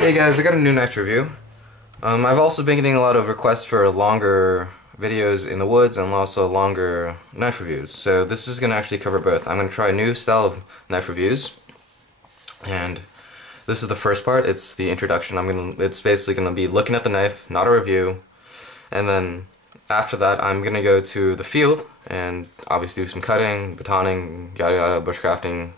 Hey guys, I got a new knife review. I've also been getting a lot of requests for longer videos in the woods and also longer knife reviews. So this is going to actually cover both. I'm going to try a new style of knife reviews. And this is the first part. It's the introduction. It's basically going to be looking at the knife, not a review. And then after that, I'm going to go to the field and obviously do some cutting, batoning, yada yada, bushcrafting,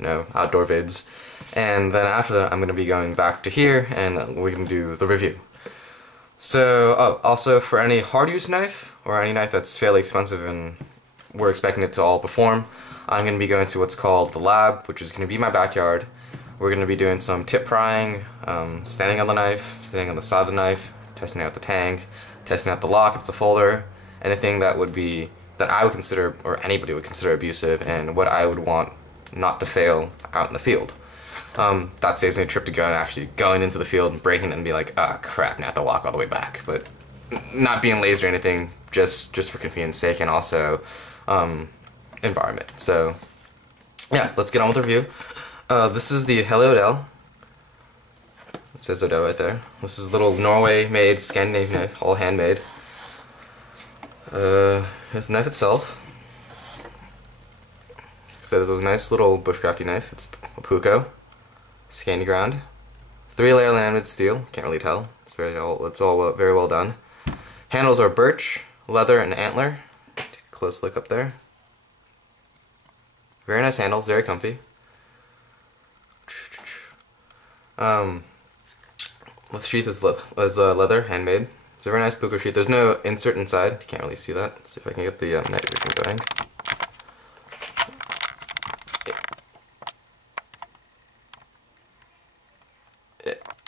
outdoor vids. And then after that, I'm going to be going back to here and we're going to do the review. So, also for any hard use knife or any knife that's fairly expensive and we're expecting it to all perform, I'm going to be going to what's called the lab, which is going to be my backyard. We're going to be doing some tip prying, standing on the knife, standing on the side of the knife, testing out the tang, testing out the lock if it's a folder, anything that I would consider, or anybody would consider abusive, and what I would want not to fail out in the field. That saves me a trip to go and actually going into the field and breaking it and be like, ah, crap, now I have to walk all the way back. But not being lazy or anything, just for convenience sake and also environment. So yeah, let's get on with the review. This is the Helle Odel. It says Odel right there. This is a little Norway-made Scandinavian knife, all handmade. Here's the knife itself. So this is a nice little bushcrafty knife. It's a Puko. Scandi ground, 3-layer laminated steel. Can't really tell. It's all very well done. Handles are birch, leather, and antler. Take a close look up there. Very nice handles, very comfy. The sheath is leather, handmade. It's a very nice Puko sheath. There's no insert inside. You can't really see that. Let's see if I can get the night vision going.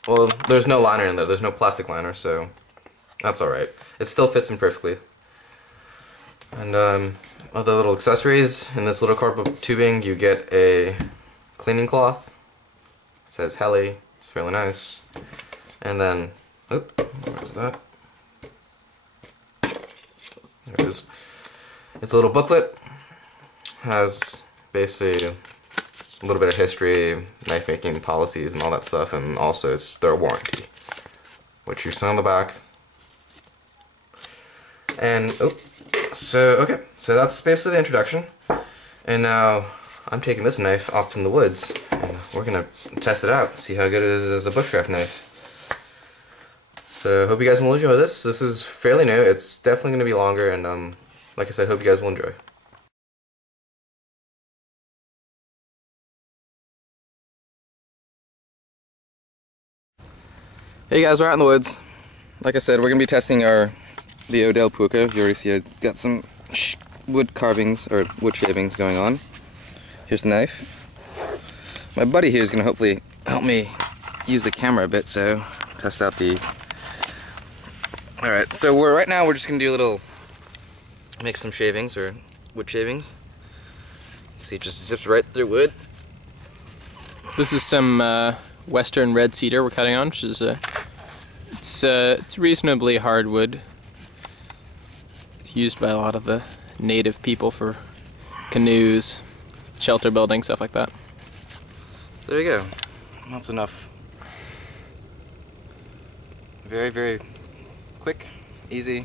Well, there's no liner in there. There's no plastic liner, so that's alright. It still fits in perfectly. And other little accessories, in this little cardboard tubing you get a cleaning cloth. It says Helle. It's fairly nice. And then, where's that? There it is. It's a little booklet. Has basically a little bit of history, knife making policies and all that stuff, and also it's their warranty, which you sign on the back. And so that's basically the introduction. And now I'm taking this knife off in the woods and we're gonna test it out, see how good it is as a bushcraft knife. So hope you guys will enjoy this. This is fairly new. It's definitely gonna be longer, and like I said, hope you guys will enjoy. Hey guys, we're out in the woods. Like I said, we're going to be testing the Odel Puko. You already see I got some wood carvings, or wood shavings going on. Here's the knife. My buddy here is going to hopefully help me use the camera a bit, so test out the... Alright, so right now we're just going to do make some shavings, or wood shavings. See, it just zips right through wood. This is some western red cedar we're cutting on, which is it's reasonably hardwood. It's used by a lot of the native people for canoes, shelter building, stuff like that. So there you go. That's enough. Very, very quick, easy,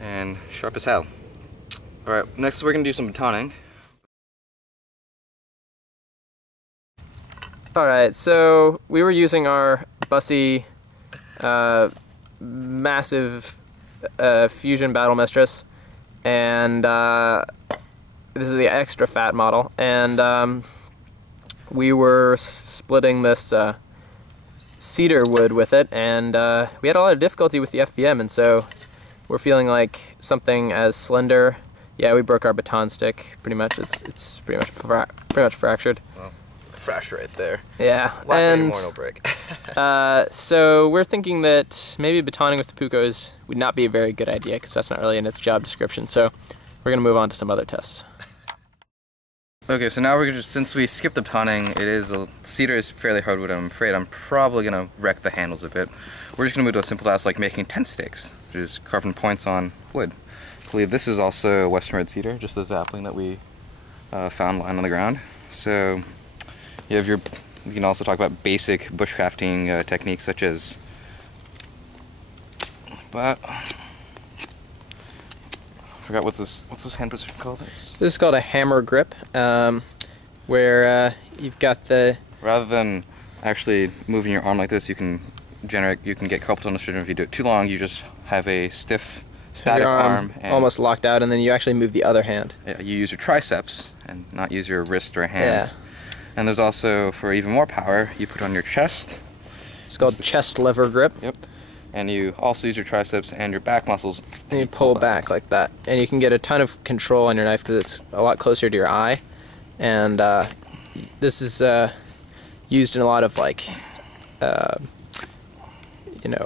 and sharp as hell. Alright, next we're going to do some batoning. Alright, so we were using our Bussy massive Fusion Battle Mistress, and this is the extra fat model, and we were splitting this cedar wood with it, and we had a lot of difficulty with the FBM, and so we're feeling like something as slender. Yeah, we broke our baton stick pretty much. It's pretty much fractured. Well, fracture right there. Yeah, and no break. so we're thinking that maybe batoning with the Pukos would not be a very good idea because that's not really in its job description. So we're gonna move on to some other tests. Okay, so now since we skipped the batoning, cedar is fairly hardwood. I'm afraid I'm probably gonna wreck the handles a bit. We're just gonna move to a simple task like making tent stakes, which is carving points on wood. I believe this is also western red cedar, just the sapling that we found lying on the ground. So you have your We can also talk about basic bushcrafting techniques such as that. I forgot what's this hand position called? This is called a hammer grip, where you've got the... Rather than actually moving your arm like this, you can get carpal tunnel syndrome if you do it too long. You just have a stiff, static arm and almost locked out, and then you actually move the other hand. Yeah, you use your triceps and not use your wrist or hands. Yeah. And there's also, for even more power, you put on your chest. It's called chest lever grip. Yep. And you also use your triceps and your back muscles. And you pull back like that. And you can get a ton of control on your knife because it's a lot closer to your eye. And this is used in a lot of like,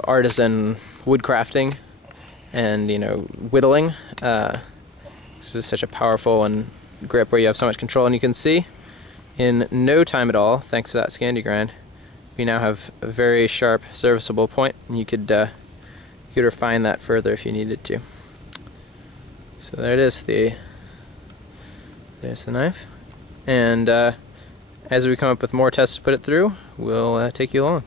artisan woodcrafting and, whittling. This is such a powerful grip where you have so much control. And you can see in no time at all, thanks to that Scandi grind, we now have a very sharp, serviceable point, and you could refine that further if you needed to. So there it is. There's the knife, and as we come up with more tests to put it through, we'll take you along.